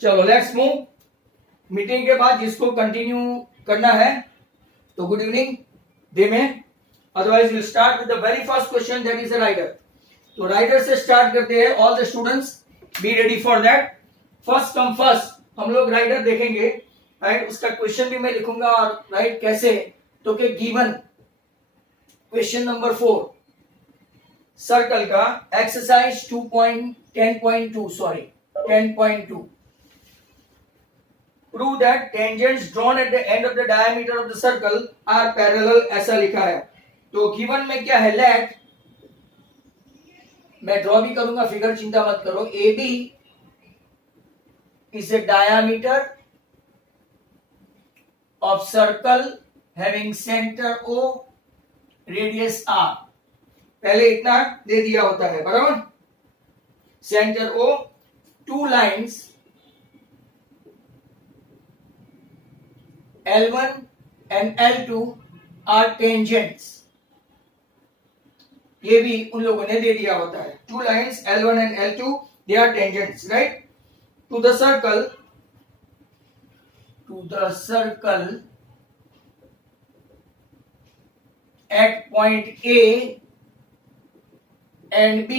चलो let's move. Meeting के बाद जिसको कंटिन्यू करना है तो गुड इवनिंग डे में, otherwise will start with the very first question that is a rider. तो राइडर से स्टार्ट करते हैं। All the students be ready for that. First come first हम लोग राइडर देखेंगे, राइट। उसका क्वेश्चन भी मैं लिखूंगा और राइट कैसे, तो कि गिवन क्वेश्चन नंबर 4 सर्कल का exercise 2.10.2 sorry 10.2 prove that tangents drawn at the end of the diameter of the circle are parallel, ऐसा लिखा है। तो गिवन में क्या है, लेट, मैं ड्रॉ भी करूंगा फिगर, चिंता मत करो। A B is a diameter of circle having center O, radius R। पहले इतना दे दिया होता है, बराबर। Centre O, two lines L1 and L2 are tangents। ये भी उन लोगों ने दे दिया होता है। Two lines L1 and L2 they are tangents, right? To the circle at point A and B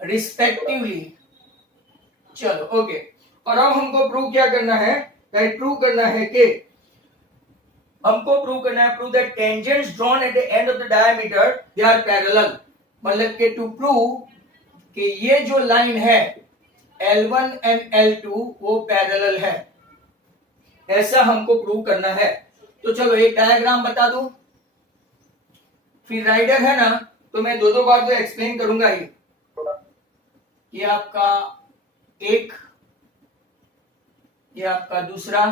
respectively। चलो ओके, और अब हमको प्रूव क्या करना है, राइट। प्रूव करना है कि हमको प्रूव करना है prove that tangents drawn at the end of the diameter they are parallel. मतलब कि टू प्रूव कि ये जो लाइन है L1 एंड L2 वो पैरेलल है, ऐसा हमको प्रूव करना है। तो चलो एक डायग्राम बता दूं, फिर राइडर है ना, तो मैं दो बार तो एक्सप्लेन करूंगा ही। ये आपका एक, ये आपका दूसरा,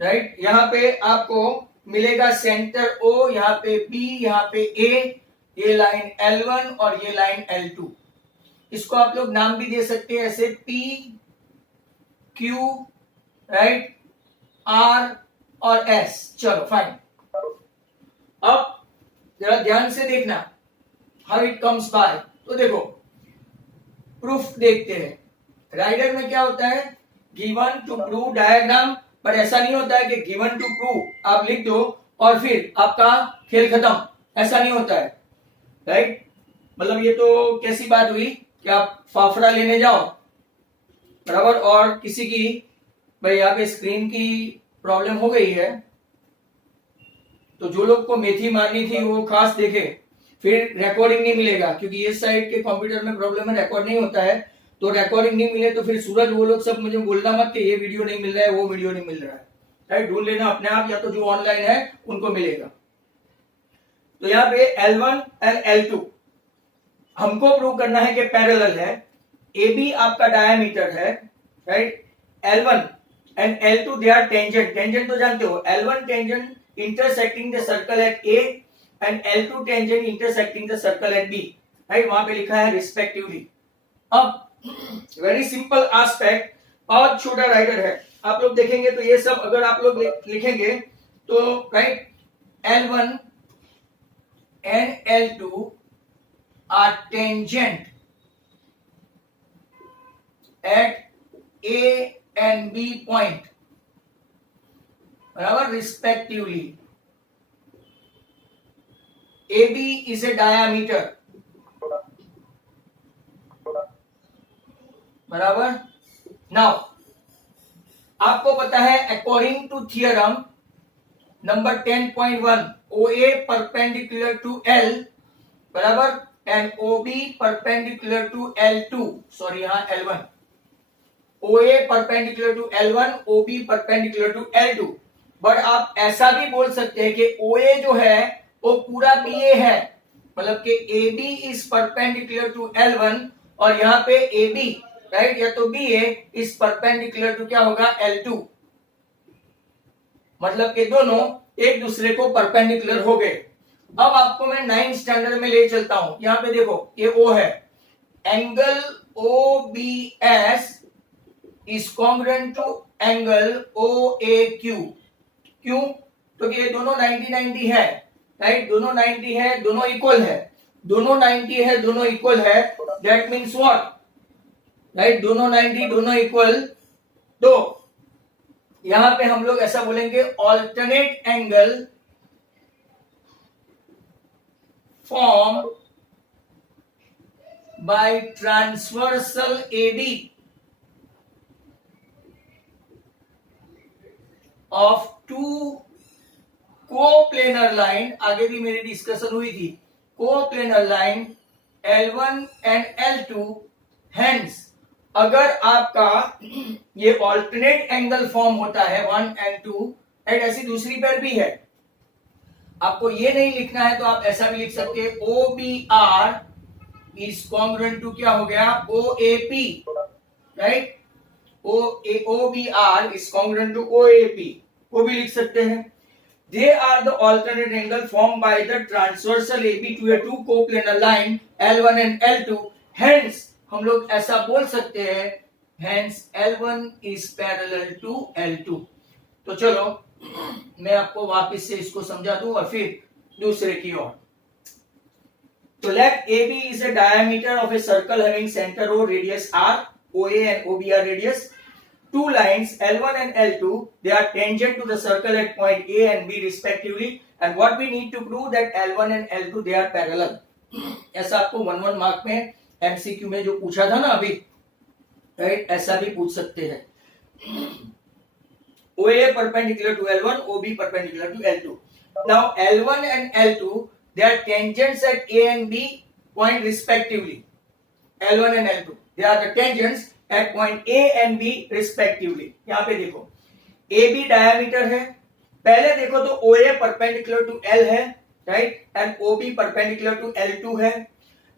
राइट। यहां पे आपको मिलेगा सेंटर O, यहाँ पे B, यहाँ पे A, ये लाइन L1 और ये लाइन L2। इसको आप लोग नाम भी दे सकते हैं ऐसे P, Q, राइट, R और S। चलो फाइन। अब जरा ध्यान से देखना हाउ इट कम्स बाय। तो देखो प्रूफ देखते हैं। राइडर में क्या होता है, गिवन टू प्रूव डायग्राम, पर ऐसा नहीं होता है कि गिवन टू प्रूव आप लिख दो और फिर आपका खेल खत्म, ऐसा नहीं होता है, राइट। मतलब ये तो कैसी बात हुई कि आप फाफड़ा लेने जाओ, बराबर, और किसी की भाई यहाँ पे स्क्रीन की प्रॉब्लम हो गई है, तो जो लोग को मेथी मारनी थी वो खास देखे, फिर रिकॉर्डिंग नहीं मिलेगा, क्योंकि इस साइड के कंप्यूटर में प्रॉब्लम है, रिकॉर्ड नहीं होता है। तो रिकॉर्डिंग नहीं मिले तो फिर सूरज वो लोग सब मुझे बोलना मत कि ये वीडियो नहीं मिल रहा है, वो वीडियो नहीं मिल रहा है, राइट। ढूंढ लेना अपने आप, या तो जो ऑनलाइन है उनको मिलेगा। तो यहाँ पे L1 एंड L2 हमको प्रूव करना है कि पैरेलल है। ए बी आपका डायमीटर है, right. L1 and L2 they are tangent. Tangent तो जानते हो, L1 tangent intersecting the circle at A and L2 tangent intersecting the circle at B, right. वहां पे लिखा है respectively। अब वेरी सिंपल एस्पेक्ट, बहुत छोटा राइडर है। आप लोग देखेंगे तो ये सब अगर आप लोग लिखेंगे तो right, L1 and L2 are tangent at A and B point, बराबर, respectively. AB is a diameter, बराबर। नाउ आपको पता है according to theorem number 10.1 OA perpendicular to L, बराबर, and OB perpendicular to L2, sorry यहाँ L1, OA perpendicular to L1, OB perpendicular to L2। But आप ऐसा भी बोल सकते हैं कि OA जो है वो पूरा BA है, मतलब कि AB is perpendicular to L1 और यहाँ पे AB, राइट, या तो BA इज परपेंडिकुलर टू क्या होगा, L2। मतलब कि दोनों एक दूसरे को परपेंडिकुलर हो गए। अब आपको मैं 9th स्टैंडर्ड में ले चलता हूं। यहाँ पे देखो ये O है, angle OBS is congruent to angle OAQ। क्यों? तो ये दोनों 90-90 है, राइट। दोनों 90 है, दोनों इक्वल है, दोनों 90 है, दोनों इक्वल है। दैट मीन्स व्हाट, राइट, दोनों 90, दोनों इक्वल। तो यहां पे हम लोग ऐसा बोलेंगे, alternate angle form by transversal AB of two coplanar line, आगे भी मेरी डिस्कशन हुई थी, coplanar line L1 and L2, hence अगर आपका ये ऑल्टरनेट एंगल फॉर्म होता है 1 एंड 2, एंड ऐसी दूसरी पर भी है, आपको ये नहीं लिखना है तो आप ऐसा भी लिख सकते हैं, OBR इज कॉन्ग्रुएंट टू क्या हो गया, OAP, right, OBR is congruent to OAP, वो भी लिख सकते हैं। They are the alternate angle formed by the transversal AB to a two coplanar line L1 and L2. Hence, हम लोग ऐसा बोल सकते हैं, hence L1 is parallel to L2. तो चलो मैं आपको वापस से इसको समझा दूं और फिर दूसरे की ओर। तो let AB is a diameter of a circle having center O, radius R, OA and OB are radius. Two lines L1 and L2, they are tangent to the circle at point A and B respectively, and what we need to prove that L1 and L2 they are parallel. ऐसा आपको 1 mark में MCQ में जो पूछा था ना अभी, right, ऐसा भी पूछ सकते हैं। OA perpendicular to L1, OB perpendicular to L2. Now L1 and L2 they are tangents at A and B point respectively. L1 and L2 they are the tangents at point A and B respectively. यहाँ पे देखो AB diameter है, पहले देखो तो OA perpendicular to L है, right, and OB perpendicular to L2 है,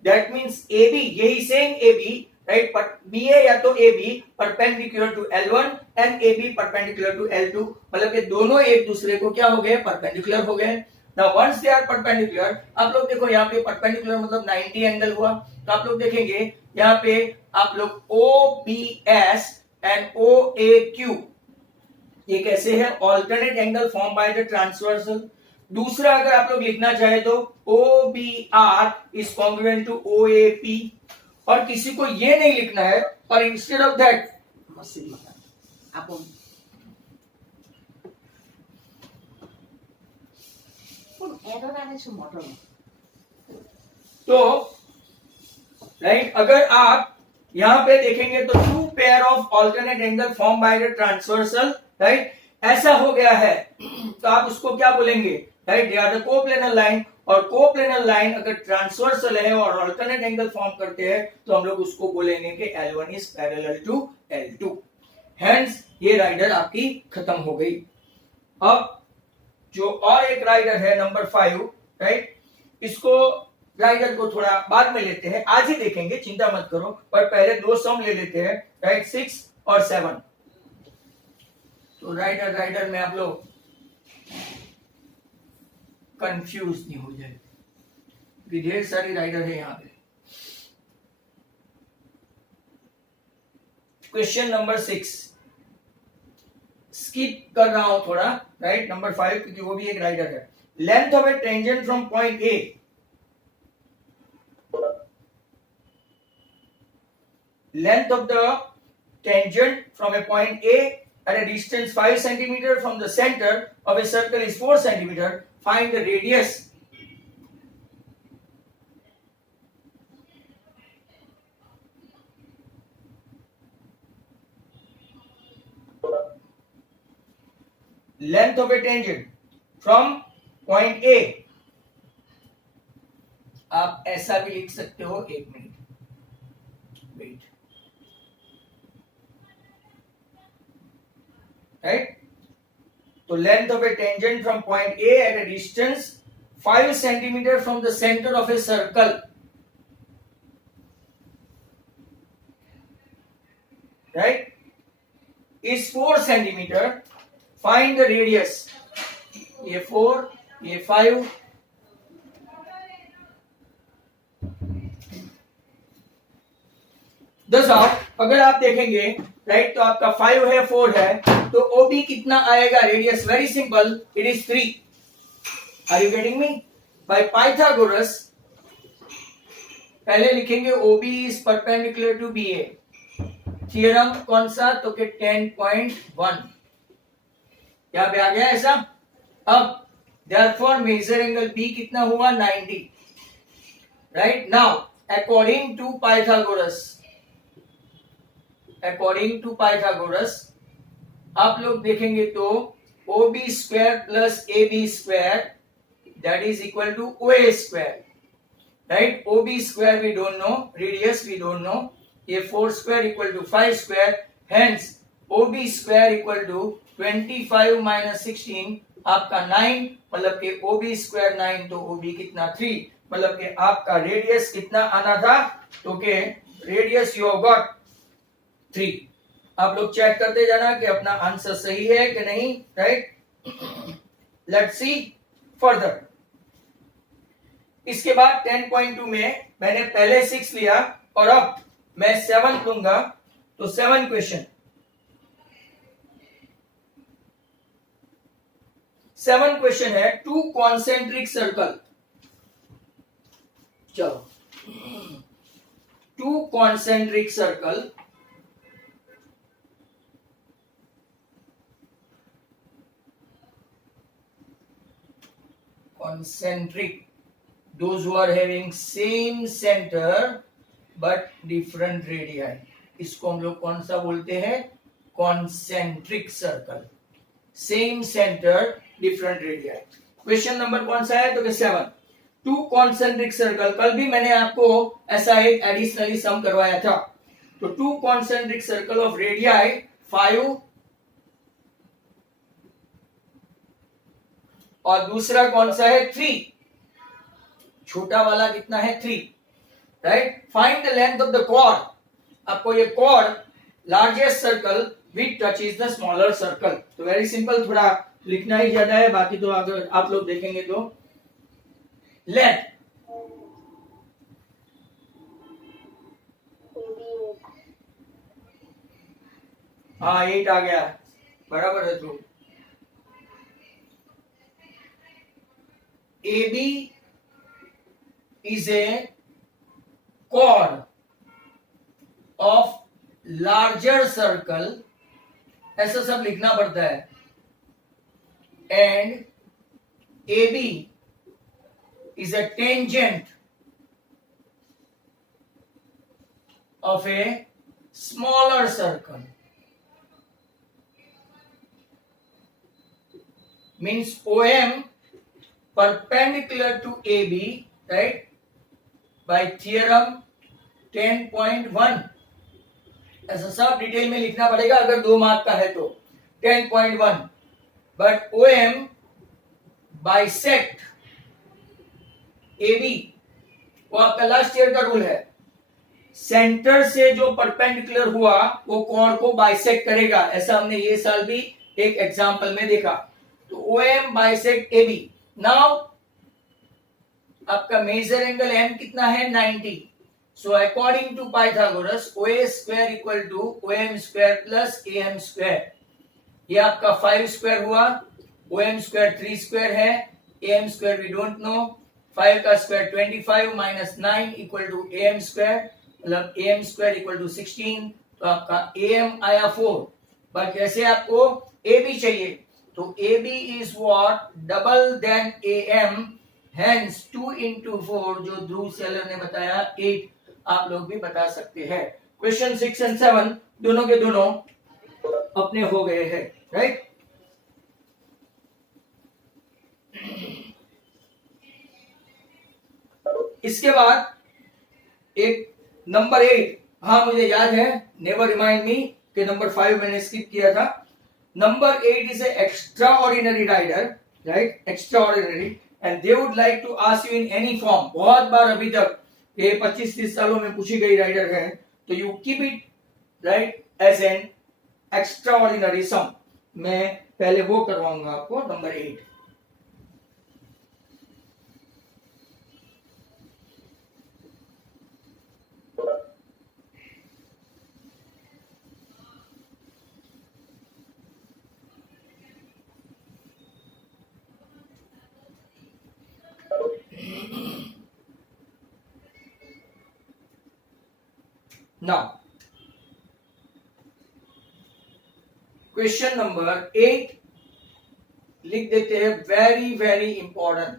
that means AB, यही same AB, right, but BA या तो AB perpendicular to L1 and AB perpendicular to L2, मतलब कि दोनों एक दूसरे को क्या हो गए, perpendicular हो गए। Now once they are perpendicular, आप लोग देखो यहाँ पे perpendicular मतलब 90 एंगल हुआ, तो आप लोग देखेंगे यहाँ पे आप लोग OBS एंड OAQ ये कैसे है, alternate angle form by the transversal. दूसरा अगर आप लोग लिखना चाहे तो OBR is congruent to OAP, और किसी को ये नहीं लिखना है, और इंस्टेड ऑफ दैट आप तो राइट, अगर आप यहां पे देखेंगे तो two pair of alternate angle form by the transversal, right, ऐसा हो गया है, तो आप उसको क्या बोलेंगे, right, they are the coplanar line, और कोप्लेनर लाइन अगर ट्रांसवर्सल है और ऑल्टरनेट एंगल फॉर्म करते हैं तो हम लोग उसको बोलेंगे कि L1 is parallel to L2। Hence ये राइडर आपकी खत्म हो गई। अब जो और एक राइडर है नंबर 5, राइट, इसको राइडर को थोड़ा बाद में लेते हैं, आज ही देखेंगे, चिंता मत करो, पर पहले दो सम ले लेते हैं, राइट, 6 और 7। तो राइडर में आप लोग कंफ्यूज नहीं हो जाए, ढेर सारी राइडर है यहां पे। क्वेश्चन नंबर 6 स्किप कर रहा हूं थोड़ा, राइट, नंबर 5 क्योंकि वो भी एक राइडर है। Length of A tangent from point A, length of the tangent from a point A at a distance 5 centimeter from the center of a circle is 4 centimeter. Find the radius. Length of a tangent from point A. आप ऐसा भी लिख सकते हो, एक minute wait, right? So length of a tangent from point A at a distance 5 centimeter from the center of a circle, right, is 4 centimeter. Find the radius. ये 4, ये 5, दस आप अगर आप देखेंगे, राइट, तो आपका 5 है, 4 है, तो OB कितना आएगा, radius very simple, it is 3। Are you getting me? By Pythagoras पहले लिखेंगे OB is perpendicular to BA, theorem कौन सा, तो कि 10.1 यहां पे आ गया ऐसा। अब देयरफॉर मेजर एंगल बी कितना हुआ, 90। Right now according to Pythagoras आप लोग देखेंगे तो O B square plus A B square that is equal to O A square. Right, O B square we don't know, radius we don't know, ये 4 square equal to 5 square, hence O B square equal to 25 minus 16 आपका 9, मतलब कि ओ B square 9 तो O B कितना 3, मतलब कि आपका radius कितना आना था, तो के रेडियस यू हैव गॉट 3। आप लोग चेक करते जाना कि अपना आंसर सही है कि नहीं। Right, let's see further. इसके बाद 10.2 में मैंने पहले 6 लिया और अब मैं 7 लूंगा, तो 7 क्वेश्चन 7 क्वेश्चन है, 2 कॉन्सेंट्रिक सर्कल। चलो, 2 concentric circle those who are having same center but different radii, इसको हम लोग कौन सा बोलते हैं, concentric circle, same centre different radii. Question number कौन सा है, तो 7 2 कॉन्सेंट्रिक सर्कल। कल भी मैंने आपको ऐसा एक एडिशनली सम करवाया था, तो 2 कॉन्सेंट्रिक सर्कल ऑफ रेडियाई 5 और दूसरा कौन सा है 3, छोटा वाला कितना है 3। Right, find the length of the chord. आपको ये chord largest circle which touches the smaller circle, तो वेरी सिंपल, थोड़ा लिखना ही ज्यादा है, बाकी तो अगर आप लोग देखेंगे तो लेंथ हाँ 8 आ गया, बराबर है। तो AB is a chord of larger circle, ऐसा सब लिखना पड़ता है, and AB is a tangent of a smaller circle, means OM perpendicular to AB, right, by theorem 10.1। ऐसा सब डिटेल में लिखना पड़ेगा अगर 2 मार्क का है तो 10.1। बट OM बाइसेक्ट AB, वो आपका लास्ट ईयर का रूल है, सेंटर से जो परपेंडिकुलर हुआ वो कॉर्ड को बाइसेक्ट करेगा, ऐसा हमने ये साल भी एक एग्जांपल में देखा। तो OM बाइसेक्ट AB। नाउ आपका मेजर एंगल M कितना है 90, so according to Pythagoras OA square equal to OM square plus AM square, ये आपका 5 स्क्वायर हुआ, OM स्क्वायर 3 स्क्वायर है, AM square we don't know, 5 का square 25 minus 9 equal to AM square, मतलब AM square equal to 16, तो आपका AM आया 4। But जैसे आपको AB चाहिए तो AB is what, double then AM, hence 2 into 4 जो ध्रुव सेलर ने बताया 8, आप लोग भी बता सकते हैं। क्वेश्चन 6 एंड 7 दोनों के दोनों अपने हो गए हैं। राइट, इसके बाद एक नंबर 8, हाँ मुझे याद है, नेवर रिमाइंड मी कि नंबर 5 मैंने स्किप किया था। Number 8 is a extraordinary rider, right? Extraordinary, and they would like to ask you in any form. बहुत बार अभी तक ये 25-30 सालों में पूछी गई राइडर है, तो you keep it right as an extraordinary sum। मैं पहले वो करवाऊंगा आपको नंबर 8। Now, क्वेश्चन नंबर 8 लिख देते हैं, very very important.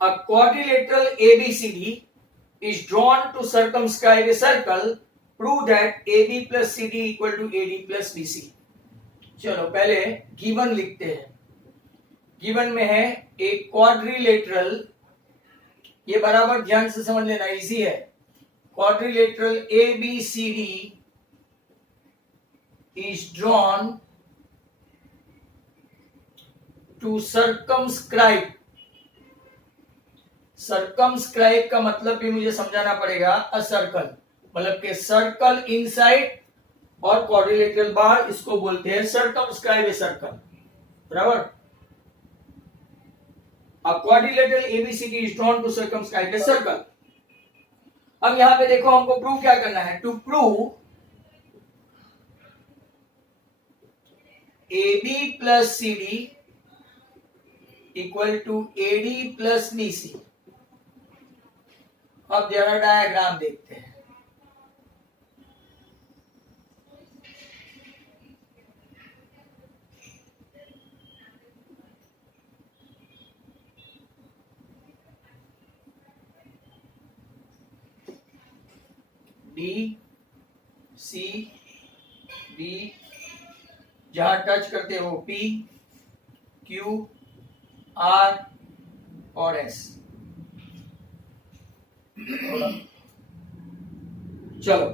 A quadrilateral ABCD is drawn to circumscribe a circle. Prove that AB plus CD equal to AD plus BC. चलो पहले गिवन लिखते हैं। गिवन में है एक क्वाड्रिलेटरल, ये बराबर ध्यान से समझ लेना, इजी है। Quadrilateral ABCD is drawn to circumscribe। Circumscribe का मतलब भी मुझे समझाना पड़ेगा। अ सर्कल मतलब के सर्कल इनसाइड और क्वाड्रिलेटरल बार, इसको बोलते हैं सर्कमस्क्राइब ए सर्कल, बराबर। A quadrilateral ABCD is drawn to circumscribe a circle. अब यहां पे देखो, हमको प्रूव क्या करना है। To prove AB plus CD equal to AD plus BC। अब जरा डायग्राम देखते हैं। D C B, जहां टच करते हो P Q R और S। चलो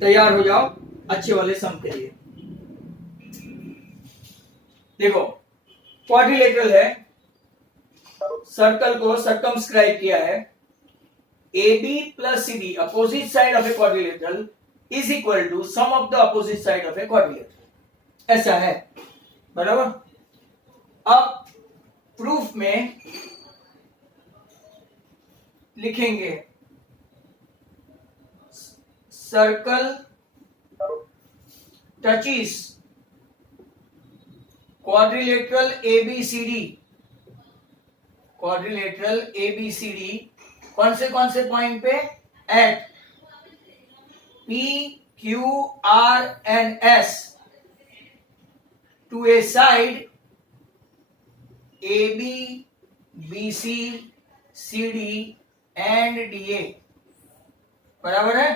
तैयार हो जाओ अच्छे वाले सम के लिए। देखो क्वाड्रिलेटरल है, सर्कल को सर्कमस्क्राइब किया है। AB plus CD opposite side of a quadrilateral is equal to sum of the opposite side of a quadrilateral, ऐसा है, बराबर। अब प्रूफ में लिखेंगे circle touches quadrilateral ABCD। Quadrilateral ABCD कौन से पॉइंट पे? At P Q R and S to a side AB BC CD and DA, बराबर है।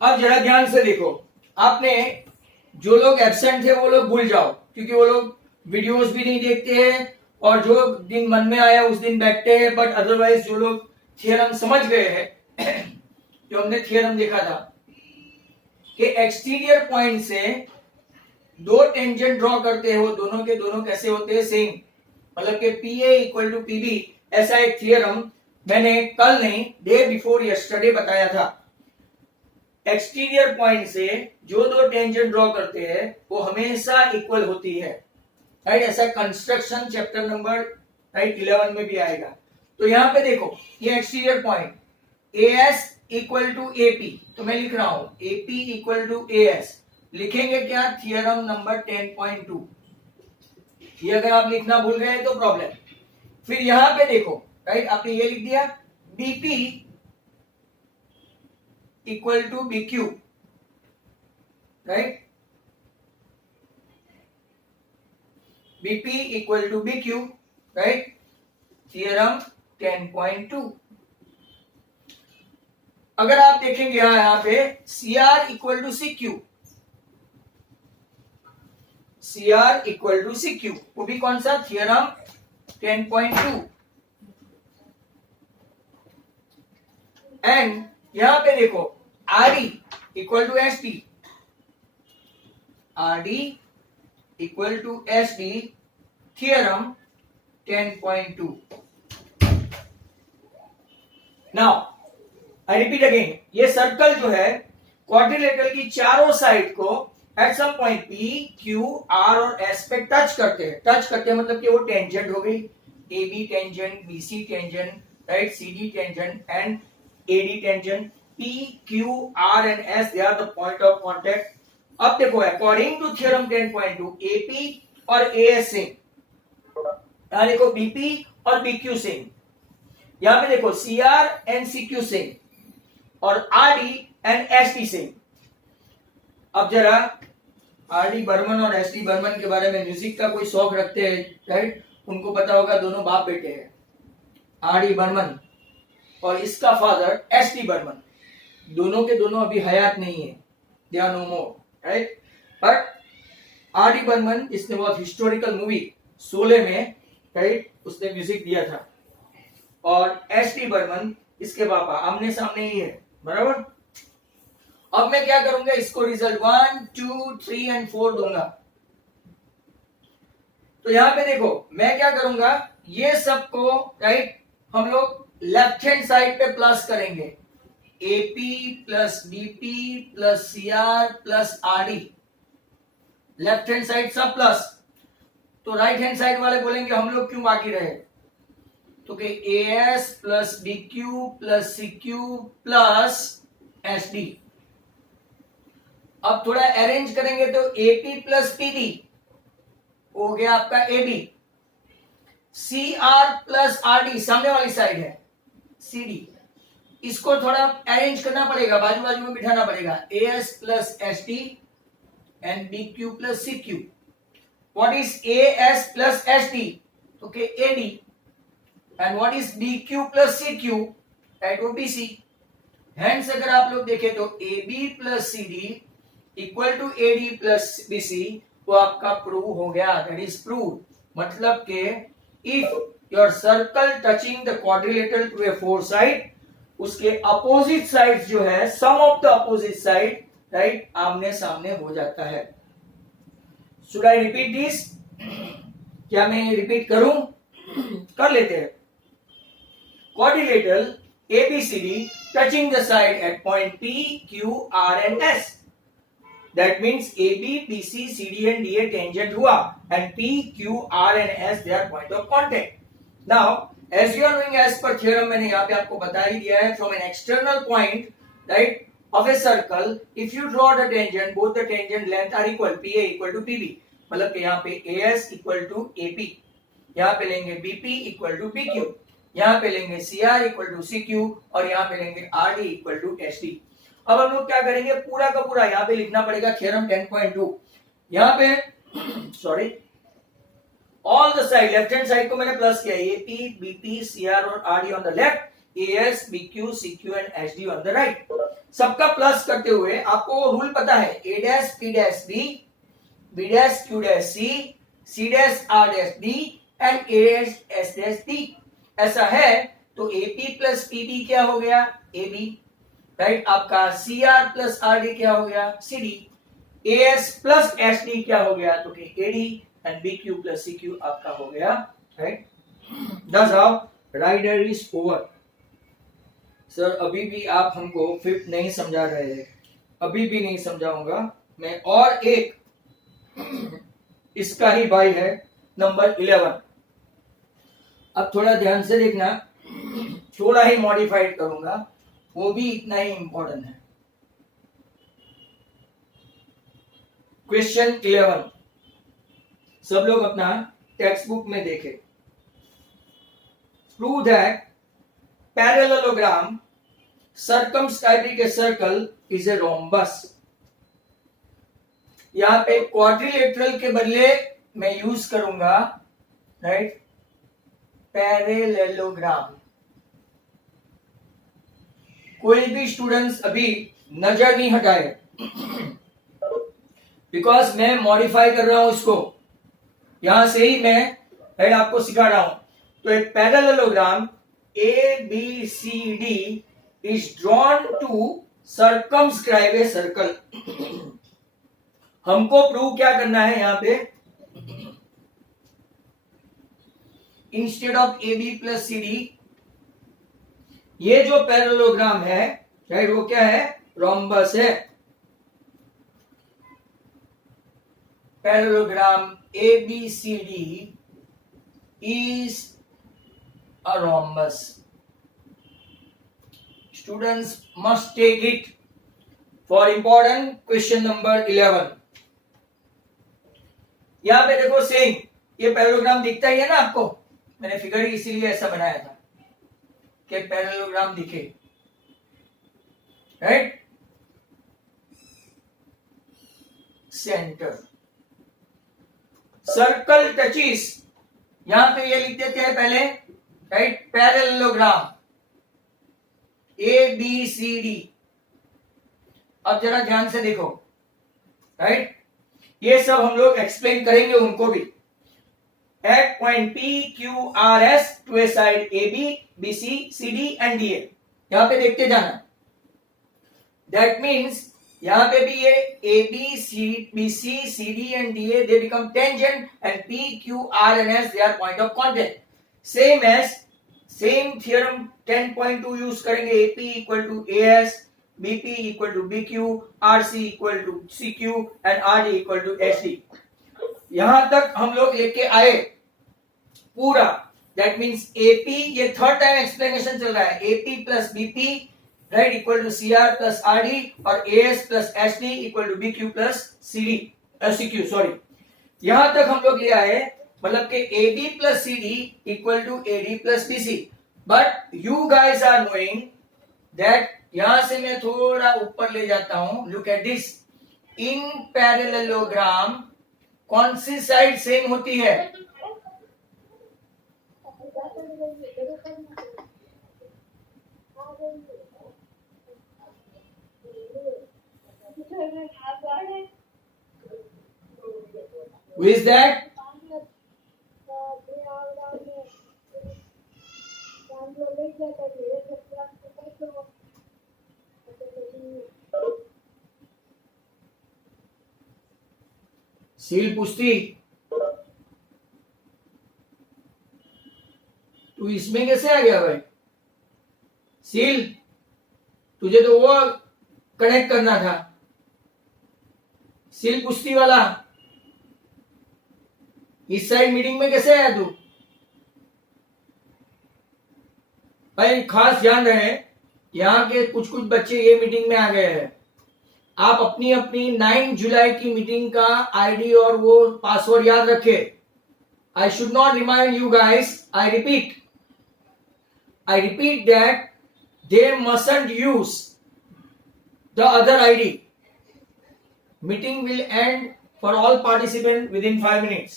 अब जरा ध्यान से देखो, आपने जो लोग एब्सेंट थे वो लोग भूल जाओ, क्योंकि वो लोग वीडियोस भी नहीं देखते हैं और जो दिन मन में आया उस दिन बैठते हैं। बट अदरवाइज जो लोग थियरम समझ गए हैं जो हमने थियरम देखा था कि एक्सटीरियर पॉइंट से दो टेंजेंट ड्रॉ करते हो, दोनों के दोनों कैसे होते हैं? सेम, मतलब कि PA इक्वल टू PB। ऐसा एक थियरम मैंने कल नहीं, डे बिफोर यस्टरडे बताया था। एक्सटीरियर पॉइंट से जो दो टेंजेंट ड्रॉ करते हैं वो हमेशा इक्वल होती है, राइट। ऐसा कंस्ट्रक्शन चैप्टर नंबर 11 में भी आएगा। तो यहां पे देखो, ये exterior point AS equal to AP, तो मैं लिख रहा हूं AP इक्वल टू AS। लिखेंगे क्या? Theorem number 10.2। ये अगर आप लिखना भूल गए तो प्रॉब्लम। फिर यहां पे देखो, राइट, आपने ये लिख दिया BP equal to BQ, right. BP equal to BQ, right. Theorem 10.2। अगर आप देखेंगे यहां पे CR equal to CQ, CR equal to CQ, वो भी कौन सा? थियरम 10.2। एंड यहां पे देखो RD equal to SD, RD equal to SD, theorem 10.2। Now I repeat again, ये सर्कल जो है क्वाड्रिलेटरल की चारों साइड को at some point P, Q, R और S पे टच करते हैं। टच करते हैं मतलब कि वो टेंजेंट हो गई, AB tangent, BC tangent, right, CD tangent and AD tangent. P, Q, R and S, they are the point of contact। अब देखो अकॉर्डिंग टू थ्योरम 10.2 AP और AS सेम, यहां देखो BP और BQ सेम, यहां पे देखो CR एंड CQ सेम। और R D and S T same. अब जरा आर डी बर्मन और एस टी बर्मन के बारे में म्यूजिक का कोई शौक रखते हैं, राइट, उनको पता होगा दोनों बाप बेटे हैं, आर डी बर्मन और इसका फादर एस टी बर्मन। दोनों के दोनों अभी हयात नहीं है, they are no more, right. But R D Burman, इसने बहुत हिस्टोरिकल मूवी शोले में, राइट, उसने म्यूजिक दिया था। और एस टी बर्मन इसके पापा, आमने सामने ही है, बराबर। अब मैं क्या करूंगा, इसको रिजल्ट 1, 2, 3 एंड 4 दूंगा। तो यहां पे देखो मैं क्या करूंगा, ये सबको, राइट, हम लोग लेफ्ट हैंड साइड पे प्लस करेंगे, AP plus BP plus CR plus RD, left hand side सब प्लस। तो राइट हैंड साइड वाले बोलेंगे हम लोग क्यों बाकी रहे, तो कि as plus BQ plus CQ plus SD. अब थोड़ा अरेंज करेंगे तो एपी प्लस पीबी हो गया आपका AB, C R plus RD सामने वाली साइड है सीडी। इसको थोड़ा अरेंज करना पड़ेगा, बाजू बाजू में बिठाना पड़ेगा, A S plus S D and B Q plus C Q. What is A S plus S D, तो के A D, and what is B Q plus C Q, that वो बीसी। हेंस अगर आप लोग देखें तो A B plus C D equal to A D plus B C, वो आपका प्रूव हो गया, दैट इज प्रूव। मतलब के if your circle touching the quadrilateral to a four side, उसके अपोजिट साइड जो है, sum of the opposite side, right, आमने सामने हो जाता है। शुड आई रिपीट दिस, क्या मैं रिपीट करूं? कर लेते हैं। Quadrilateral ABCD touching the side at point P, Q, R and S. That means AB, BC, CD and DA tangent हुआ, and P, Q, R and S they are point of contact. Now, as you are knowing, as per theorem, मैंने यहाँ पे आपको बता ही दिया है, from an external point, right, of a circle, if you draw the tangent, both the tangent length are equal, PA equal to PB. मतलब कि यहाँ पे AS equal to AP, यहाँ पे लेंगे BP equal to PQ, यहाँ पे लेंगे CR इक्वल टू CQ और यहाँ पे लेंगे RD इक्वल टू SD। अब हम लोग क्या करेंगे, पूरा का पूरा यहाँ पे लिखना पड़ेगा थ्योरम 10.2। यहाँ पे sorry, all the side, left hand side को मैंने प्लस किया, AP, BP, CR और RD on the left, AS, BQ, CQ and SD on the right. सबका प्लस करते हुए आपको रूल पता है, A dash P dash B, B dash Q dash C, C dash R dash D and A dash S dash D। ऐसा है तो AP plus PB क्या हो गया, AB, राइट। आपका CR प्लस RD क्या हो गया, CD। AS प्लस SD क्या हो गया, तो कि AD and BQ plus CQ आपका हो गया, right. Thus how rider is over। Sir अभी भी आप हमको फिफ्थ नहीं समझा रहे हैं, अभी भी नहीं समझाऊंगा मैं। और एक इसका ही भाई है नंबर 11। अब थोड़ा ध्यान से देखना, थोड़ा ही मॉडिफाइड करूंगा, वो भी इतना ही इंपॉर्टेंट है। क्वेश्चन 11 सब लोग अपना टेक्स्ट बुक में देखें। Prove that parallelogram circumscribing a circle is a rhombus. यहां पे क्वाड्रिलेटरल के बदले मैं यूज करूंगा, राइट, पैरेललोग्राम। कोई भी स्टूडेंट्स अभी नजर नहीं हटाए, बिकॉज मैं मॉडिफाई कर रहा हूं इसको, यहां से ही मैं आपको सिखा रहा हूं। तो एक parallelogram ABCD is drawn to circumscribe a circle. हमको प्रूव क्या करना है यहां पे, instead of AB plus CD, ये जो पैरेललोग्राम है, राइट, वो क्या है, रोम्बस है। Parallelogram ABCD is a rhombus. Students must take it for important question number 11। यहां पे देखो सेम ये पैरेललोग्राम दिखता ही है ना आपको, मैंने फिगर इसीलिए ऐसा बनाया था कि पैरेललोग्राम दिखे। Right, centre. सर्कल टचिस, यहां पे ये लिख देते हैं पहले, राइट, पैरेललोग्राम ABCD। अब जरा ध्यान से देखो, राइट, ये सब हम लोग एक्सप्लेन करेंगे उनको भी। At point PQRS to a side AB BC CD and DA, यहां पे देखते जाना। दैट मीन्स यहां पे भी ये AB BC CD and DA they become tangent and PQR and S they are point of contact। Same theorem 10.2 use करेंगे। AP equal to AS, BP equal to BQ, RC equal to CQ and RD equal to SD। यहां तक हम लोग लेके आए पूरा। That means AP, ये third time explanation चल रहा है, AP plus BP right equal to CR plus RD और AS plus SD equal to BQ plus CQ, sorry. यहां तक हम लोग ले आए, मतलब कि AB plus CD equal to AD plus BC। But you guys are knowing that, यहां से मैं थोड़ा ऊपर ले जाता हूं। Look at this, in parallelogram कौन सी साइड सेम होती है? Who is that? सील पुश्ती, तू इसमें कैसे आ गया भाई? सील, तुझे तो वो कनेक्ट करना था, सील पुश्ती वाला। इस साइड मीटिंग में कैसे आया तू? भाई खास ध्यान रहे, यहाँ के कुछ कुछ बच्चे ये मीटिंग में आ गए हैं। आप अपनी अपनी 9 जुलाई की मीटिंग का आईडी और वो पासवर्ड याद रखे। I should not remind you guys, I repeat that they mustn't use the other ID. Meeting will end for all participants within 5 minutes.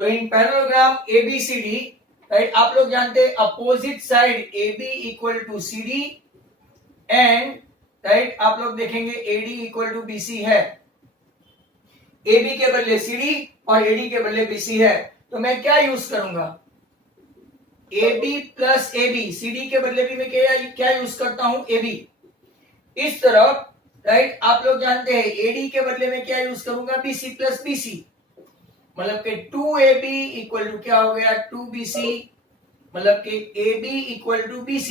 तो इन पैरेललोग्राम ABCD, राइट, आप लोग जानते हैं opposite side AB equal to CD and right आप लोग देखेंगे AD equal to BC है। AB के बदले CD और AD के बदले BC है, तो मैं क्या यूज करूंगा? AB प्लस AB, CD के बदले भी मैं क्या यूज करता हूं? AB। इस तरफ राइट आप लोग जानते हैं AD के बदले में क्या यूज करूंगा? BC प्लस BC, मतलब कि 2AB इक्वल टू क्या हो गया? 2BC, मतलब कि AB इक्वल टू BC।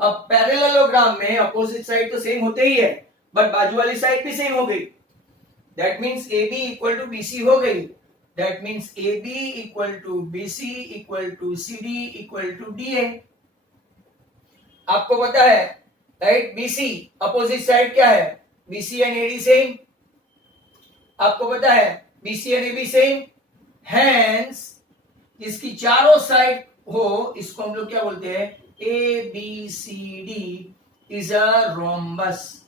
अब पैरेललोग्राम में अपोजिट साइड तो सेम होते ही है, बट बाजू वाली साइड भी सेम हो गई। That means AB equal to BC हो गई। That means AB equal to BC equal to CD equal to DA। आपको पता है राइट, BC अपोजिट साइड क्या है? BC and AD same. आपको पता है BC and AB same, hence जिसकी चारों साइड हो इसको हम लोग क्या बोलते हैं? ABCD is a rhombus।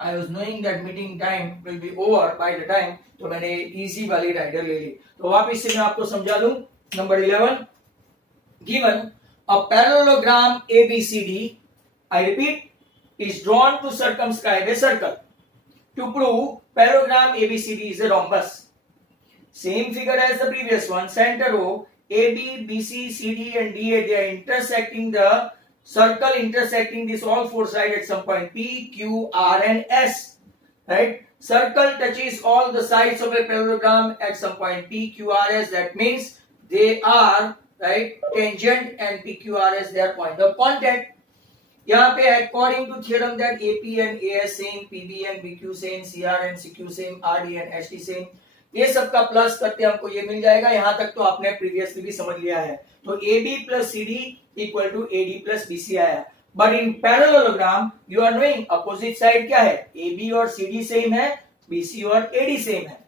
I was knowing that meeting time will be over by the time, तो मैंने इजी वाली राइडर ले ली। तो वापिस से मैं आपको समझा दूं। Number 11, given a parallelogram ABCD, I repeat, is drawn to circumscribe a circle. To prove parallelogram ABCD is a rhombus. Same figure as the previous one. Center O, AB, BC, CD and DA, they are intersecting the circle, intersecting this all four sides at some point P, Q, R and S. Right? Circle touches all the sides of a parallelogram at some point P, Q, R, S. That means they are right tangent and P, Q, R, S they are point of contact. यहाँ पे according to theorem that AP and AS same, PB and BQ same, CR and CQ same, RD and SD same, ये सब का plus करते हमको ये मिल जाएगा। यहाँ तक तो आपने प्रीवियसली भी समझ लिया है। तो AB plus CD equal to AD plus BC आया। But in parallelogram you are knowing opposite side क्या है? AB और CD सेम है, BC और AD सेम है।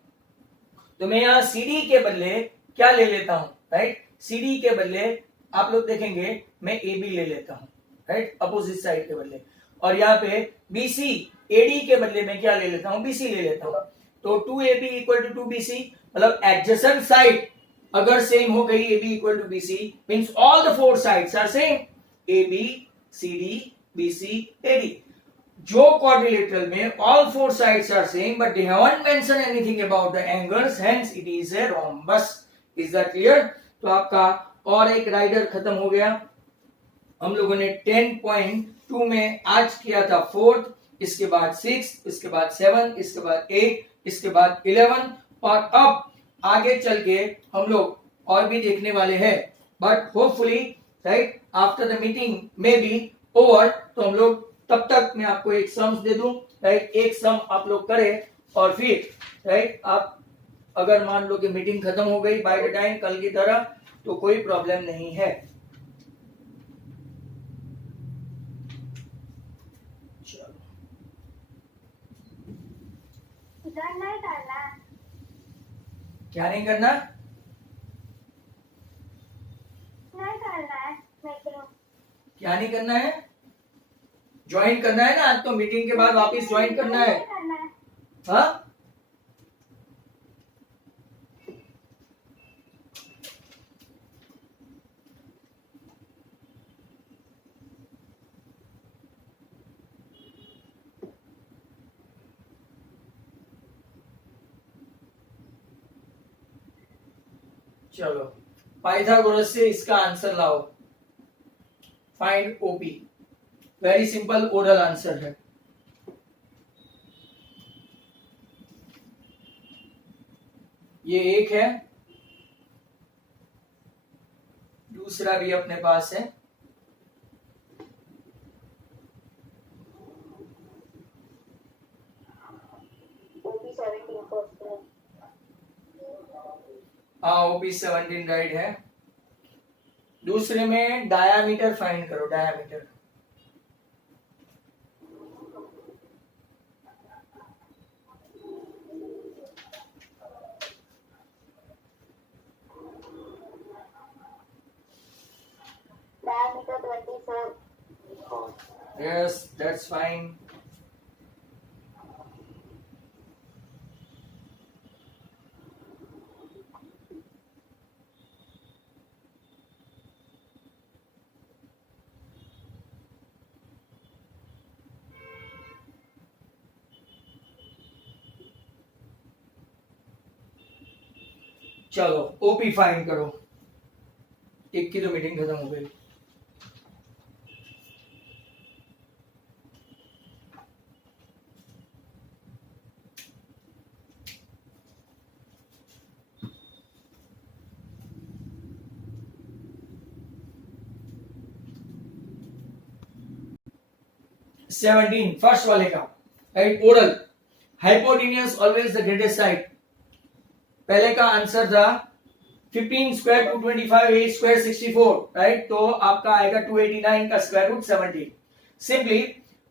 तो मैं यहाँ CD के बदले क्या ले लेता हूं? राइट, CD के बदले आप लोग देखेंगे मैं ए बी ले लेता हूं, राइट, अपोजिट साइड के बदले, और यहाँ पे बी सी एडी के बदले में क्या ले लेता हूं, बी सी ले लेता हूं। तो 2AB इक्वल टू 2BC, मतलब एडजेसेंट साइड अगर सेम हो गई AB equal to BC means all the four sides are same, AB CD BC AD। जो क्वाड्रिलेटरल में all four sides are same but they haven't mention anything about the angles, hence it is a rhombus. Is that clear? तो आपका और एक rider खत्म हो गया। हम लोगों ने 10.2 में आज किया था 4th, इसके बाद 6, इसके बाद 7, इसके बाद 8, इसके बाद 11, और अब आगे चल के हम लोग और भी देखने वाले हैं, but hopefully right after the meeting may be over, तो हम लोग तब तक मैं आपको एक सम्स दे दूं, राइट, एक सम आप लोग करें और फिर राइट आप अगर मान लो कि मीटिंग खत्म हो गई बाय द टाइम कल की तरह तो कोई प्रॉब्लम नहीं है। चलो नहीं करना, क्या नहीं करना, नहीं करना है मीटिंग, क्या नहीं करना है, ज्वाइन करना है ना, आज तो मीटिंग के बाद वापस ज्वाइन करना है। हाँ चलो पाइथागोरस से इसका आंसर लाओ, find OP, very simple oral answer है। ये एक है, दूसरा भी अपने पास है, हाँ OP17 राइट है। दूसरे में डायामीटर फाइंड करो, diameter, diameter 24, yes that's fine. चलो ओपी फाइंड करो, एक की तो मीटिंग खत्म हो गई। सेवनटीन फर्स्ट वाले का, right, oral, hypotenuse always the greatest side. पहले का आंसर था 15 स्क्वायर 225 8 स्क्वायर 64, राइट, तो आपका आएगा 289 का स्क्वायर रूट 17। सिंपली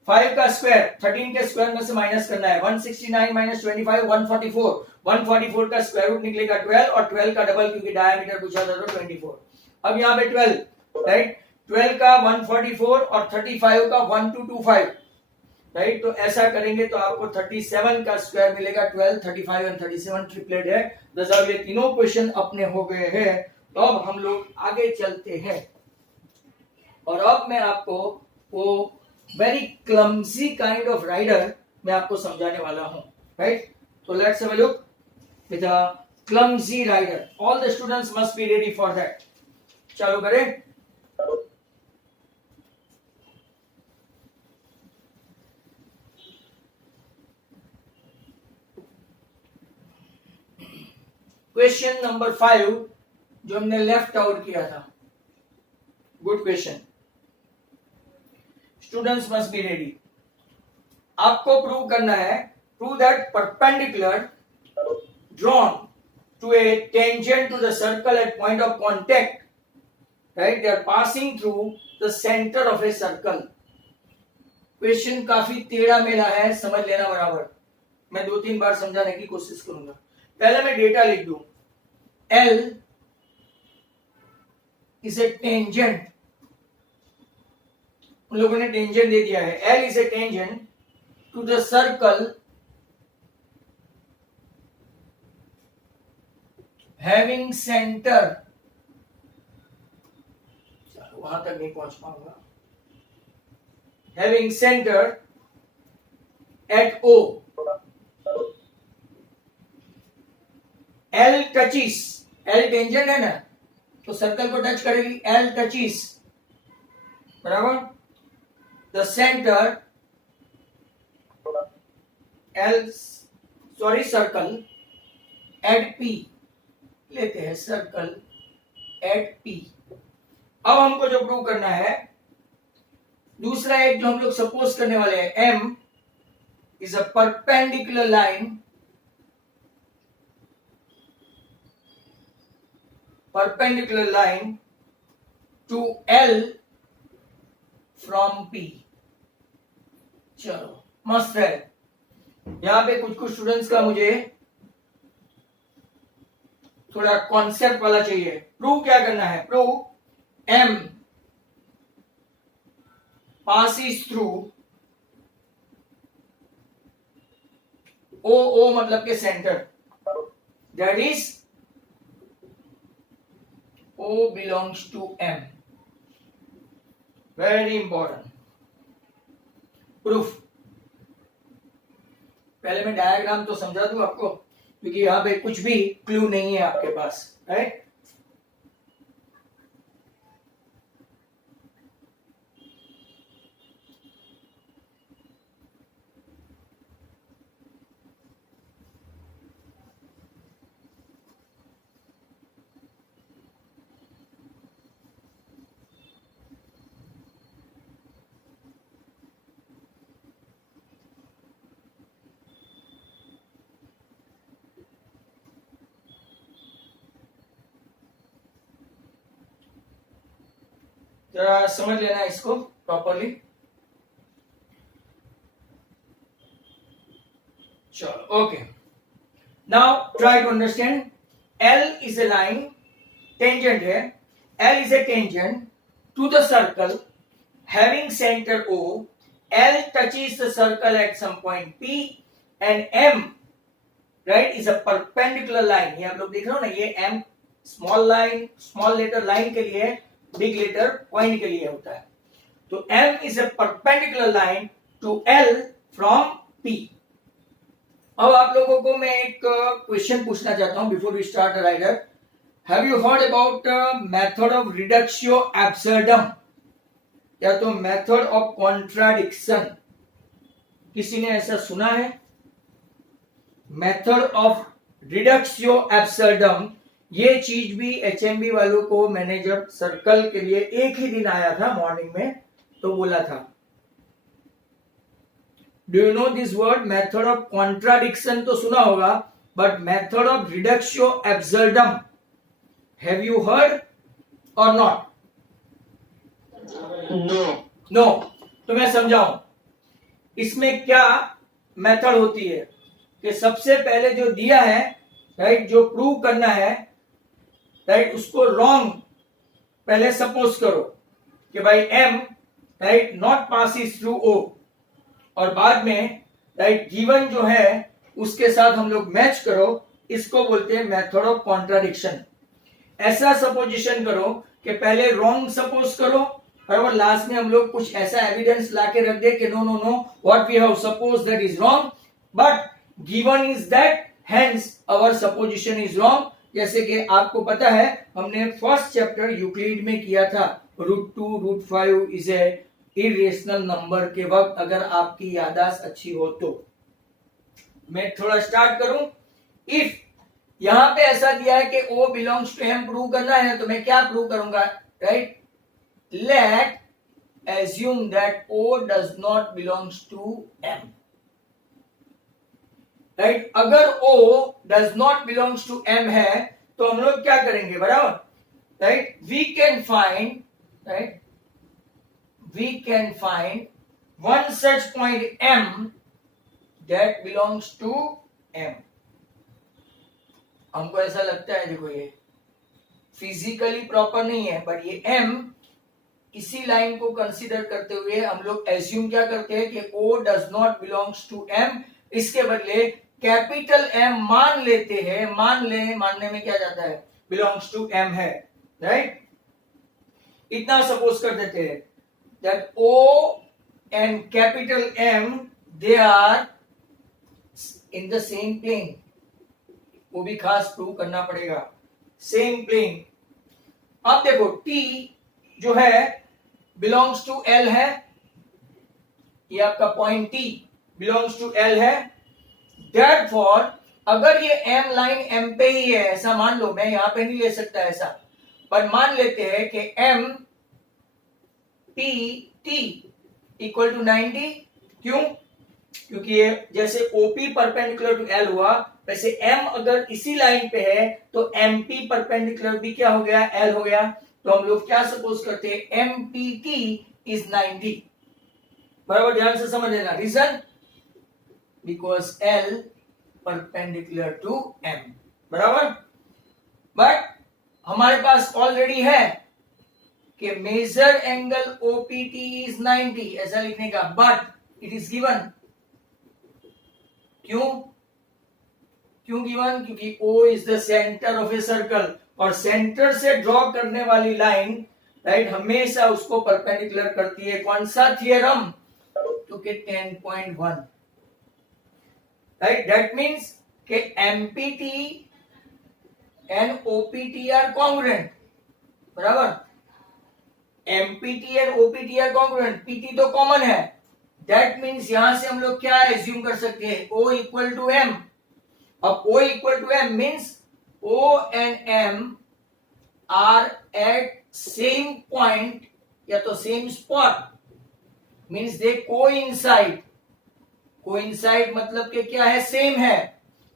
5 का स्क्वायर 13 के स्क्वायर में से माइनस करना है, 169 माइनस 25 144, 144 का स्क्वायर रूट निकलेगा 12 और 12 का डबल क्योंकि डायमीटर पूछा था तो 24। अब यहाँ पे 12, राइट, 12 का 144 और 35 का 1225, राइट, तो ऐसा करेंगे तो आपको 37 का स्क्वायर मिलेगा, 12 35 और 37 ट्रिपलेट है। जब ये तीनों क्वेश्चन अपने हो गए हैं तो अब हम लोग आगे चलते हैं और अब मैं आपको वो very clumsy kind of rider मैं आपको समझाने वाला हूं, राइट। तो let's have a look with a clumsy rider, all the students must be ready for that. चालू करें। क्वेश्चन नंबर 5 जो हमने लेफ्ट आउट किया था, good question, students must be ready. आपको प्रूव करना है, prove that perpendicular drawn to a tangent to the circle at point of contact, right, they are passing through the centre of a circle. Question काफी टेढ़ा मेढ़ा है, समझ लेना बराबर, मैं 2-3 बार समझाने की कोशिश करूंगा। पहले मैं डेटा लिख दूं, L इज ए टेंजेंट, उन लोगों ने टेंजेंट दे दिया है, L is a tangent to the circle having centre, चलो वहां तक नहीं पहुंच पाऊंगा, having centre at O, L touches, L tangent है ना, तो सर्कल को टच करेगी, L टचिस, बराबर, the centre circle eight P, लेते हैं सर्कल एट P। अब हमको जो प्रूव करना है, दूसरा एक जो हम लोग सपोज करने वाले हैं, M is a perpendicular line, perpendicular line to L from P। चलो मस्त है। यहां पे कुछ कुछ स्टूडेंट्स का मुझे थोड़ा कॉन्सेप्ट वाला चाहिए। प्रूव क्या करना है? Prove M passes through O मतलब के centre, that is O belongs to M। Very important proof. पहले मैं डायग्राम तो समझा दूं आपको, क्योंकि यहां पे कुछ भी क्लू नहीं है आपके पास, राइट? जरा समझ लेना इसको प्रॉपरली। चलो okay, now try to understand. L is a line, tangent है, L is a tangent to the circle having centre O, L touches the circle at some point P and M, right, is a perpendicular line। ये आप लोग देख रहे हो ना, ये M small line, small letter line के लिए, बिग लेटर पॉइंट के लिए होता है। तो M is a perpendicular line to L from P। अब आप लोगों को मैं एक क्वेश्चन पूछना चाहता हूं before we start rider. Have you heard about method of reductio absurdum, या तो मेथड ऑफ कॉन्ट्राडिक्शन? किसी ने ऐसा सुना है? मेथड ऑफ रिडक्शियो एब्सर्डम, ये चीज भी HMB वालों को मैंने जब सर्कल के लिए एक ही दिन आया था मॉर्निंग में तो बोला था। Do you know this word method of contradiction? तो सुना होगा, but method of reductio absurdum have you heard और नॉट? नो। तो मैं समझाऊं इसमें क्या मेथड होती है कि सबसे पहले जो दिया है, राइट, जो प्रूव करना है, राइट, उसको रॉन्ग पहले सपोज करो कि भाई M, right, not passes through O, और बाद में, राइट, गिवन जो है उसके साथ हम लोग मैच करो, इसको बोलते हैं मेथड ऑफ कॉन्ट्राडिक्शन। ऐसा सपोजिशन करो कि पहले रॉन्ग सपोज करो और लास्ट में हम लोग कुछ ऐसा एविडेंस लाके रख दे कि no no no, what we have suppose that is wrong, but given is that, hence our supposition is wrong. जैसे कि आपको पता है हमने फर्स्ट चैप्टर यूक्लिड में किया था, √2 √5 इज ए इरेशनल नंबर के वक्त, अगर आपकी याददाश्त अच्छी हो तो। मैं थोड़ा स्टार्ट करूं। इफ यहां पे ऐसा दिया है कि O belongs to M prove करना है, तो मैं क्या प्रूव करूंगा? Right, let assume that O does not belongs to M। Right, अगर O does not belongs to M है तो हम लोग क्या करेंगे? बराबर, right, we can find, right, we can find one such point M that belongs to M। हमको ऐसा लगता है, देखो ये फिजिकली प्रॉपर नहीं है, बट ये m इसी लाइन को कंसीडर करते हुए हम लोग एज्यूम क्या करते हैं कि O does not belongs to m, इसके बदले कैपिटल M मान लेते हैं, मानने में क्या जाता है, बिलोंग्स टू m है, राइट। इतना सपोज कर देते हैं that O and capital M they are in the same plane, वो भी खास प्रूव करना पड़ेगा, सेम प्लेन। अब देखो T जो है बिलोंग्स टू L है, ये आपका point T belongs to L है, देयरफॉर अगर ये M लाइन M पे ही है, ऐसा मान लो, मैं यहां पे नहीं ले सकता ऐसा, पर मान लेते हैं कि M P T equal to 90, क्यों, क्योंकि ये जैसे OP परपेंडिकुलर टू L हुआ, वैसे M अगर इसी लाइन पे है तो MP परपेंडिकुलर भी क्या हो गया, L हो गया। तो हम लोग क्या सपोज करते हैं, MPT इज 90, बराबर, ध्यान से समझ लेना, reason because L perpendicular to M, बराबर। बट हमारे पास ऑलरेडी है कि मेजर एंगल OPT इज 90, ऐसा लिखने का, बट इट इज गिवन, क्यों गिवन, क्योंकि O is the centre of a circle, और सेंटर से ड्रॉ करने वाली लाइन, राइट, हमेशा उसको परपेंडिकुलर करती है, कौन सा थियरम, क्योंकि 10.1, राइट, दैट मींस कि MPT and OPT are congruent, बराबर, MPT and OPT are congruent, PT तो कॉमन है, दैट मींस यहां से हम लोग क्या एज्यूम कर सकते हैं, O इक्वल टू M। अब O equal to M means O and M are at same point या तो same spot, means they coincide, मतलब कि क्या है, same है,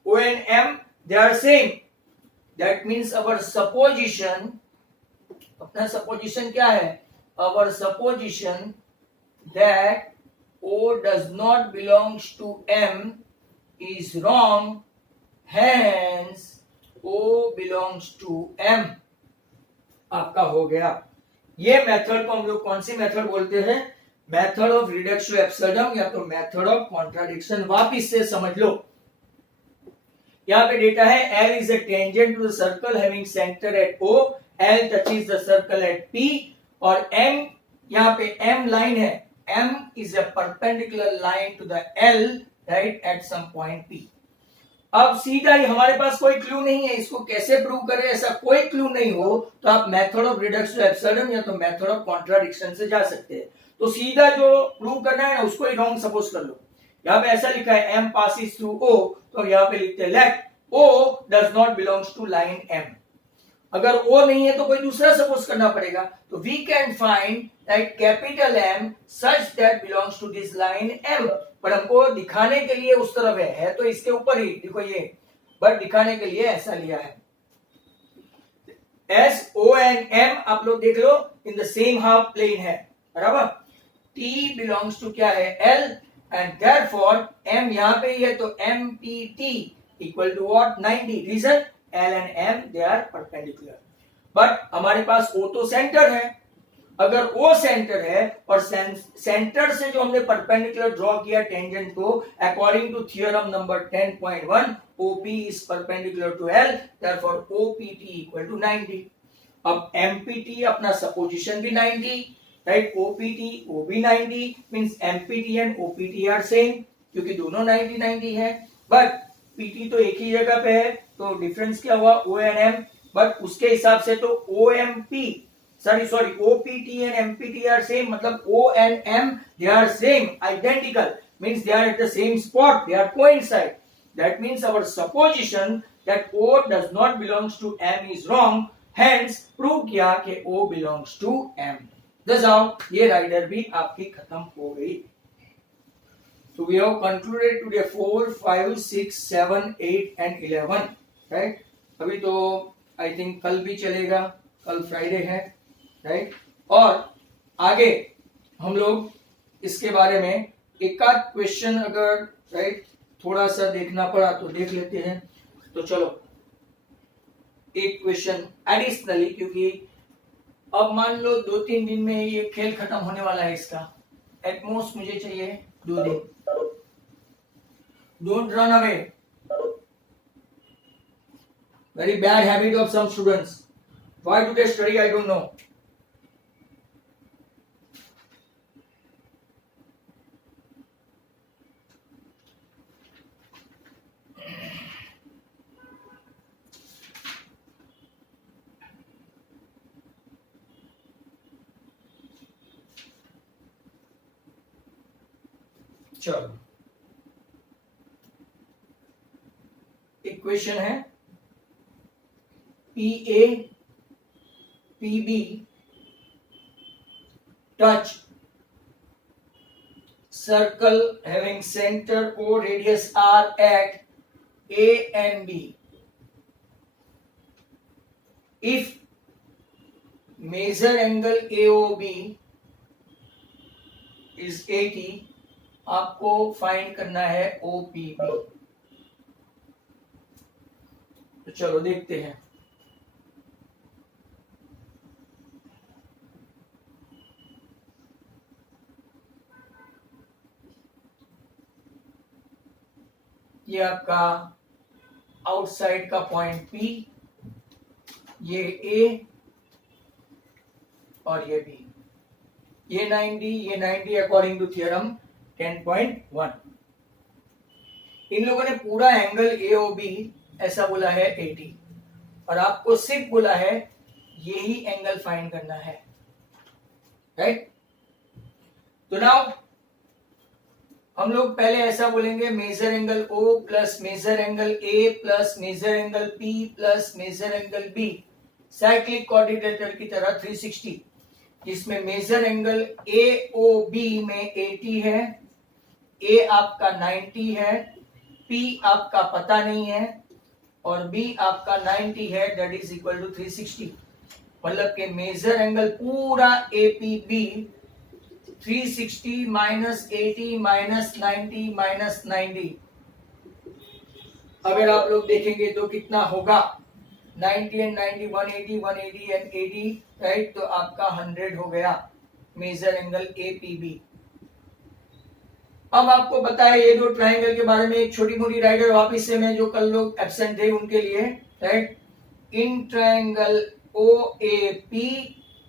O and M they are same, that means our supposition, अपना supposition क्या है, our supposition that O does not belongs to M is wrong, hence O belongs to M आपका हो गया। ये मेथड को हम लोग कौन सी मेथड बोलते हैं, मेथड ऑफ रिडक्शन एब्सर्डम या तो मेथड ऑफ कॉन्ट्राडिक्शन। वापिस से समझ लो, यहाँ पे डेटा है L is a tangent to the circle having center at O, L touches the circle at P, और M यहाँ पे M लाइन है, M is a perpendicular line to the L, right, at some point P। अब सीधा ही हमारे पास कोई clue नहीं है, इसको कैसे प्रूव करें, ऐसा कोई क्लू नहीं हो तो आप मेथड ऑफ रिडक्शन एब्सर्डम या तो मेथड ऑफ कॉन्ट्राडिक्शन से जा सकते हैं। तो सीधा जो प्रूव करना है ना उसको ही रॉन्ग सपोज कर लो। यहाँ पे ऐसा लिखा है M passes through O, तो यहाँ पे लिखते हैं late O does not belongs to line M। अगर O नहीं है तो कोई दूसरा सपोज करना पड़ेगा। तो we can find that capital M such that belongs to this line M, पर हमको दिखाने के लिए उस तरफ है तो इसके ऊपर ही देखो ये, बट दिखाने के लिए ऐसा लिया है। S O and M आप लोग देख लो in the same half plane है, बराबर। T बिलोंग्स टू क्या है, L, एंड देयरफॉर M यहाँ पे ही है तो MPT equal to what, 90। Reason L and M they are perpendicular, but हमारे पास O तो सेंटर है। अगर O सेंटर है और सेंटर से जो हमने परपेंडिकुलर ड्रॉ किया टेंजेंट को, according to theorem number 10.1 OP is perpendicular to L, therefore OPT equal to 90। अब MPT अपना सपोजिशन भी 90, राइट, OPT वो भी 90, means MPT and OPT are same, क्योंकि दोनों 90 है। बट PT तो एक ही जगह पे है तो डिफरेंस क्या हुआ, O and M, बट उसके हिसाब से तो OPT and MPT are same, मतलब O and M they are same, identical, means they are at the same spot, they are coincide। That means our supposition that O does not belongs to M is wrong, hence prove किया कि O belongs to M। Thus how ये rider भी आपकी खत्म हो गई। So we have concluded today 4, 5, 6, 7, 8 and 11, right? अभी तो I think कल भी चलेगा, कल फ्राइडे है, राइट, और आगे हम लोग इसके बारे में एक आध क्वेश्चन अगर राइट थोड़ा सा देखना पड़ा तो देख लेते हैं। तो चलो एक क्वेश्चन एडिशनली, क्योंकि अब मान लो 2-3 दिन में ये खेल खत्म होने वाला है इसका, एटमोस्ट मुझे चाहिए 2 दिन। Don't run away, very bad habit of some students, why do they study I don't know. चलो, इक्वेशन है P A P B touch circle having centre O radius R at A and B if measure angle AOB is 80, आपको find करना है OPB। तो चलो देखते हैं। ये आपका आउटसाइड का पॉइंट P, ये A और ये B, ये 90 अकॉर्डिंग टू थ्योरम 10.1। इन लोगों ने पूरा एंगल AOB ऐसा बोला है 80, और आपको सिर्फ बोला है यही एंगल फाइंड करना है, राइट। तो नाउ हम लोग पहले ऐसा बोलेंगे, measure angle O plus measure angle A plus measure angle P plus measure angle B, cyclic coordinator की तरह 360, जिसमें मेजर एंगल AOB में 80 है, A आपका 90 है, P आपका पता नहीं है, और B आपका 90 है, दैट इज इक्वल टू 360। मतलब कि मेजर एंगल पूरा APB 360 माइनस 80 माइनस 90 माइनस 90, अगर आप लोग देखेंगे तो कितना होगा, 90 एंड 90 180, 180 एंड 80, राइट। तो आपका 100 हो गया मेजर एंगल APB। अब आपको पता है ये दो ट्राइंगल के बारे में एक छोटी मोटी राइडर वापिस से मैं जो कल लोग एब्सेंट थे उनके लिए, right. In triangle OAP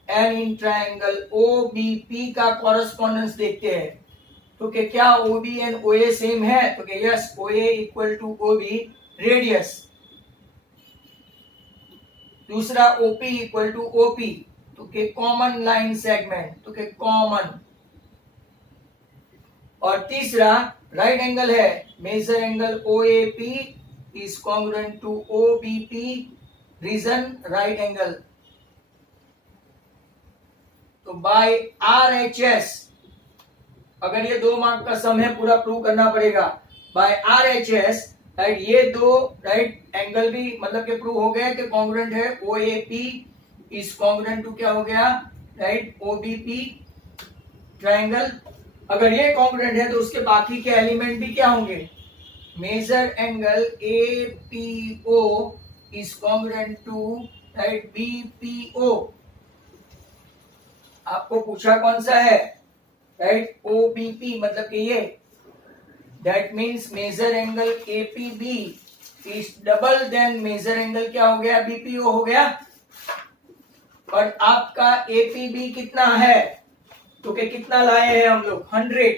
and in triangle OBP का कॉरेस्पॉन्डेंस देखते हैं। तो क्या OB एंड OA सेम है? तो yes, OA equal to OB radius. दूसरा OP इक्वल टू OP, तो कॉमन लाइन सेगमेंट, तो कॉमन। और तीसरा राइट एंगल है, measure angle OAP is congruent to OBP, reason right angle. तो बाय RHS, अगर ये 2 मार्क का सम है पूरा प्रूव करना पड़ेगा, बाय RHS, राइट, ये दो राइट एंगल भी मतलब के प्रूव हो गया कि कॉन्ग्रुएंट है। OAP इज कॉन्ग्रुएंट टू क्या हो गया, राइट, OBP ट्राइंगल। अगर ये कॉन्ग्रुएंट है तो उसके बाकी के एलिमेंट भी क्या होंगे, measure angle APO is congruent to right BPO। आपको पूछा कौन सा है, राइट, OBP, मतलब कि ये, that means measure angle APB is double than measure angle क्या हो गया, BPO हो गया। और आपका APB कितना है, तो कितना लाए हैं हम लोग, 100।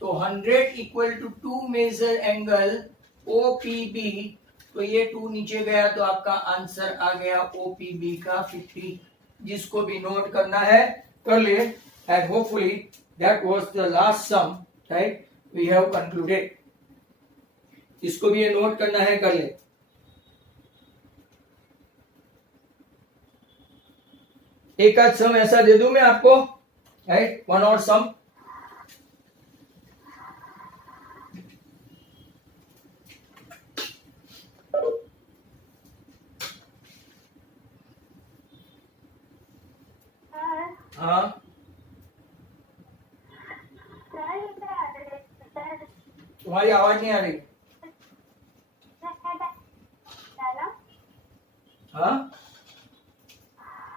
तो 100 इक्वल टू 2 मेजर एंगल OPB, तो ये 2 नीचे गया तो आपका आंसर आ गया OPB का 50। जिसको भी नोट करना है कर ले, and hopefully that was the last sum, right, we have concluded. इसको भी ये नोट करना है कर ले। एक आध सम ऐसा दे दूं मैं आपको, राइट, वन और सम। हाँ, तुम्हारी आवाज नहीं आ रही। हाँ,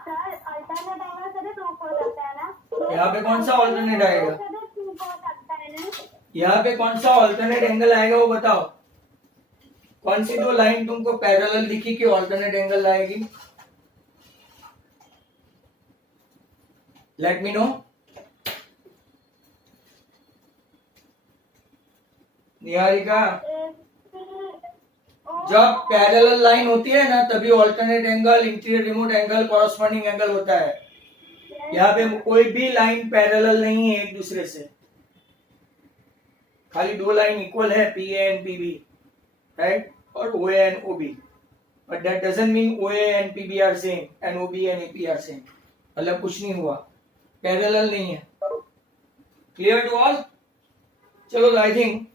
सर अल्टरनेट एंगल से भी प्रूफ हो सकता है ना? यहाँ पे कौन सा alternate आएगा? से भी प्रूफ हो सकता है ना? यहाँ पे कौन सा ऑल्टरनेट एंगल आएगा वो बताओ। कौन सी दो लाइन तुमको पैरेलल दिखी कि ऑल्टरनेट एंगल आएगी? Let me know. निहारिका, जब पैरेलल लाइन होती है ना तभी alternate angle, interior remote angle, corresponding angle होता है। यहाँ पे कोई भी लाइन पैरेलल नहीं है एक दूसरे से, खाली दो लाइन इक्वल है, P A and P B, right, और O A and O B, but that doesn't mean O A and P B are same and O B and A P are same, मतलब कुछ नहीं हुआ, parallel नहीं है। Clear to all? चलो I think